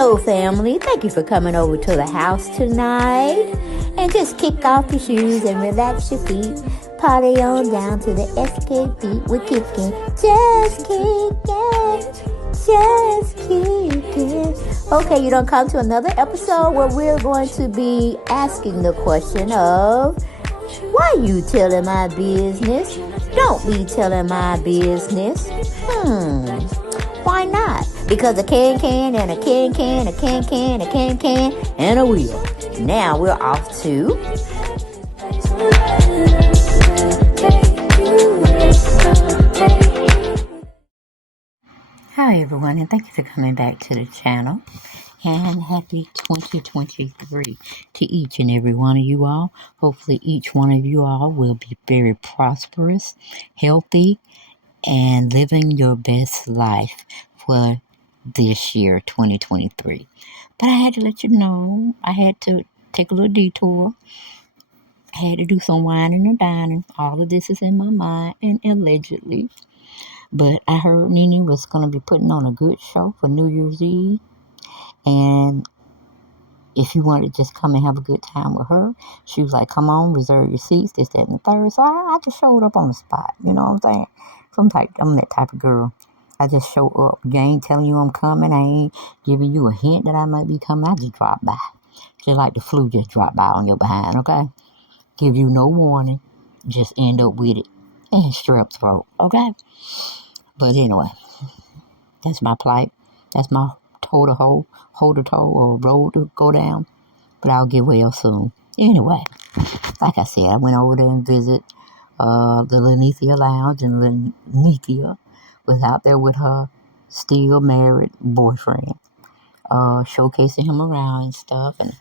Hello, family. Thank you for coming over to the house tonight. And just kick off your shoes and relax your feet. Party on down to the SK beat. We're kicking. Just kicking. Just kicking. Okay, you don't come to another episode where we're going to be asking the question of, why you telling my business? Don't be telling my business. Why not? Because a can and a can, a can, a can, and a wheel. Now we're off to... Hi everyone, and thank you for coming back to the channel. And happy 2023 to each and every one of you all. Hopefully each one of you all will be very prosperous, healthy, and living your best life for this year, 2023. But I had to let you know, I had to take a little detour. I had to do some whining and dining. All of this is in my mind and allegedly. But I heard Nene was going to be putting on a good show for New Year's Eve. And if you wanted to just come and have a good time with her, she was like, come on, reserve your seats, this, that, and the third. So I just showed up on the spot. You know what I'm saying? I'm that type of girl. I just show up. You ain't telling you I'm coming. I ain't giving you a hint that I might be coming. I just drop by. Just like the flu just drop by on your behind, okay? Give you no warning. Just end up with it. And strep throat, okay? But anyway, that's my plight. That's my toe to hold to toe, or road to go down. But I'll get well soon. Anyway, like I said, I went over there and visit the Lenethea Lounge, and Lenethea was out there with her still married boyfriend, showcasing him around and stuff. And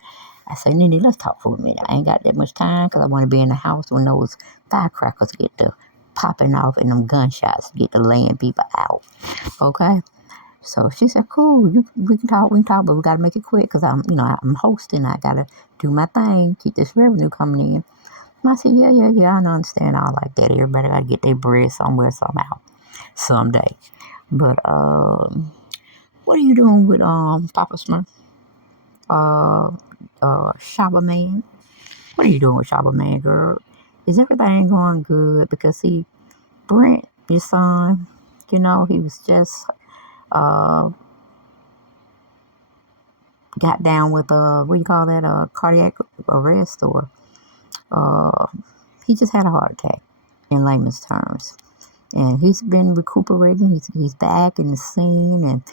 I said, Nene, let's talk for a minute. I ain't got that much time because I want to be in the house when those firecrackers get to popping off and them gunshots get to laying people out. Okay? So she said, cool, we can talk, but we got to make it quick because I'm hosting. I got to do my thing, keep this revenue coming in. And I said, yeah, I don't understand all like that. Everybody got to get their bread somewhere, somehow, someday. But what are you doing with Papa Smurf? Shabba Man? What are you doing with Shabba Man, girl? Is everything going good? Because see, Brent, your son, he was just got down with cardiac arrest, or he just had a heart attack, in layman's terms. And he's been recuperating. He's back in the scene, and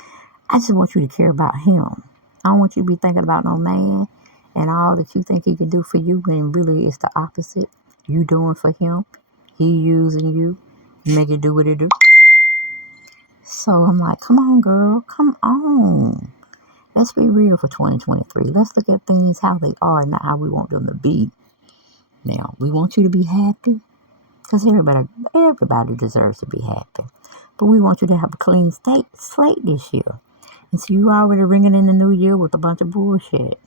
I just want you to care about him. I don't want you to be thinking about no man and all that you think he can do for you, when really it's the opposite. You doing for him, he using you, make it do what it do. So I'm like, come on, girl, come on. Let's be real for 2023. Let's look at things how they are, not how we want them to be. Now, we want you to be happy, because everybody deserves to be happy. But we want you to have a clean slate this year. And so you already ringing in the new year with a bunch of bullshit.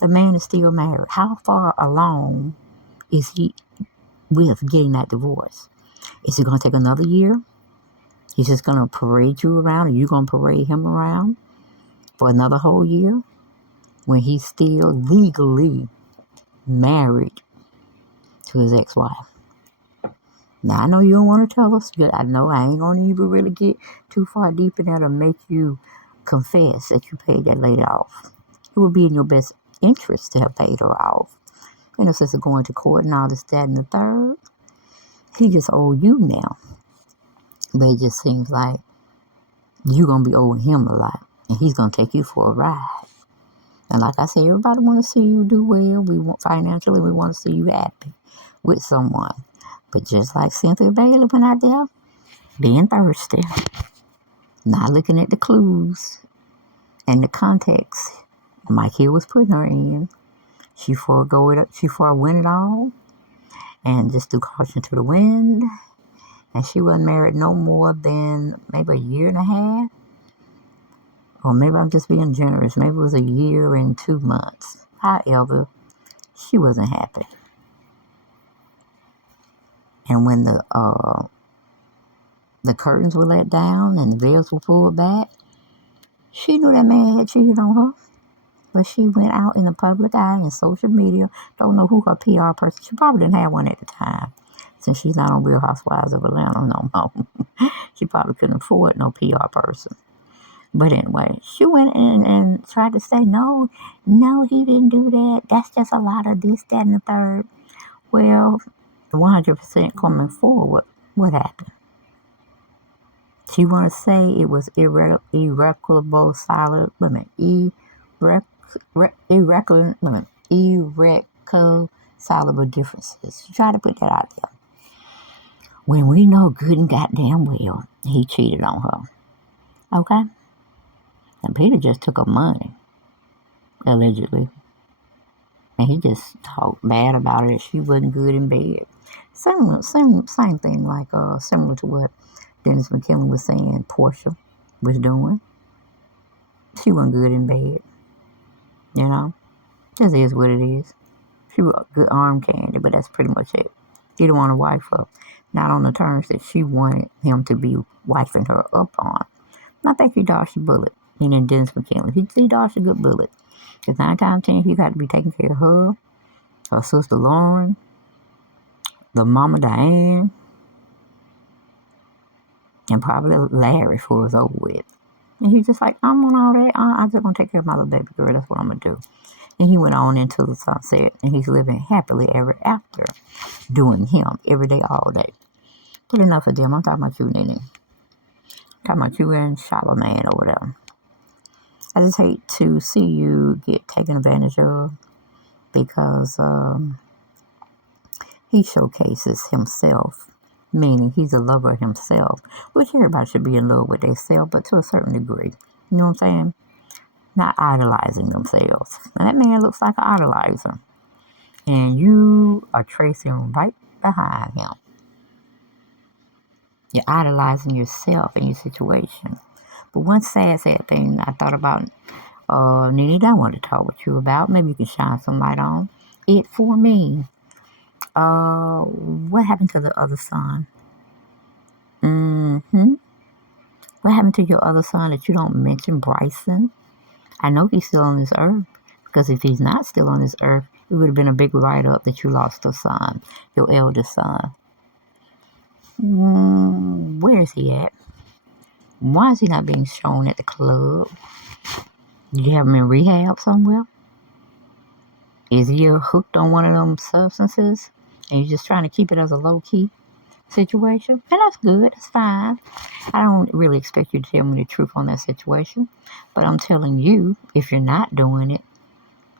The man is still married. How far along is he with getting that divorce? Is it going to take another year? He's just going to parade you around, or you going to parade him around for another whole year when he's still legally married to his ex-wife? Now, I know you don't want to tell us. I know I ain't going to even really get too far deep in there to make you confess that you paid that lady off. It would be in your best interest to have paid her off. Since it's going to court and all this, that, and the third, he just owe you now. But it just seems like you're going to be owing him a lot, and he's going to take you for a ride. And like I said, everybody want to see you do well. Financially, we want to see you happy with someone. But just like Cynthia Bailey went out there, being thirsty, not looking at the clues and the context Mike Hill was putting her in, she forewent it all and just threw caution to the wind. And she wasn't married no more than maybe a year and a half. Or maybe I'm just being generous. Maybe it was a year and 2 months. However, she wasn't happy. And when the curtains were let down and the veils were pulled back, She knew that man had cheated on her. But she went out in the public eye and social media. Don't know who her PR person. She probably didn't have one at the time. Since she's not on Real Housewives of Atlanta no more. She probably couldn't afford no PR person. But anyway, she went in and tried to say, no, he didn't do that. That's just a lot of this, that, and the third. Well, 100% coming forward, what happened? She want to say it was irreconcilable differences. She tried to put that out there. When we know good and goddamn well he cheated on her. Okay? And Peter just took her money, allegedly. And he just talked bad about her. She wasn't good in bed. Same thing, like similar to what Dennis McKinley was saying Portia was doing. She wasn't good in bed. You know? This is what it is. She was good arm candy, but that's pretty much it. He didn't want to wife her. Not on the terms that she wanted him to be wifing her up on. I think he dodged a bullet. Meaning Dennis McKinley. He dodged a good bullet. Because 9 times 10, he got to be taking care of her sister Lauren, the mama Diane, and probably Larry before it was over with. And he was just like, I'm on all that. I'm just going to take care of my little baby girl. That's what I'm going to do. And he went on into the sunset. And he's living happily ever after. Doing him every day, all day. But enough of them. I'm talking about you, Nene. I'm talking about you and Charlamagne or whatever. I just hate to see you get taken advantage of. Because he showcases himself. Meaning he's a lover of himself. Which everybody should be in love with themselves, but to a certain degree. You know what I'm saying? Not idolizing themselves. And that man looks like an idolizer. And you are tracing right behind him. You're idolizing yourself and your situation. But one sad thing I thought about, NewDawn, I wanted to talk with you about. Maybe you can shine some light on it for me. What happened to the other son? What happened to your other son that you don't mention, Bryson? I know he's still on this earth. Because if he's not still on this earth, it would have been a big write-up that you lost a son, your eldest son. Where is he at? Why is he not being shown at the club? Did you have him in rehab somewhere? Is he hooked on one of them substances? And you're just trying to keep it as a low-key situation? And that's good. That's fine. I don't really expect you to tell me the truth on that situation. But I'm telling you, if you're not doing it,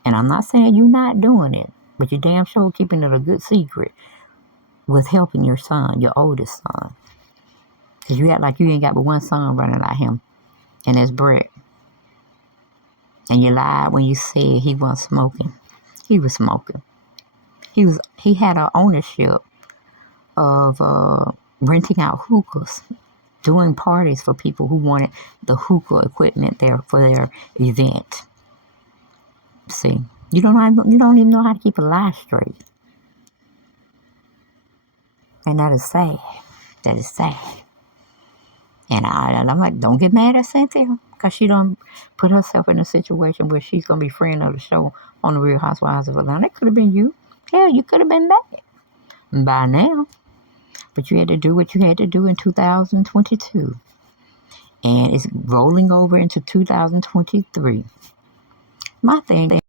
and I'm not saying you're not doing it, but you're damn sure keeping it a good secret with helping your son, your oldest son. Because you act like you ain't got but one son running like him. And that's Brett. And you lied when you said he wasn't smoking. He was smoking. He had an ownership of renting out hookahs, doing parties for people who wanted the hookah equipment there for their event. See, you don't even know how to keep a lie straight. And that is sad. That is sad. And I'm like, don't get mad at Cynthia. Because she don't put herself in a situation where she's going to be friend of the show on the Real Housewives of Atlanta. It could have been you. Hell, you could have been back by now. But you had to do what you had to do in 2022. And it's rolling over into 2023. My thing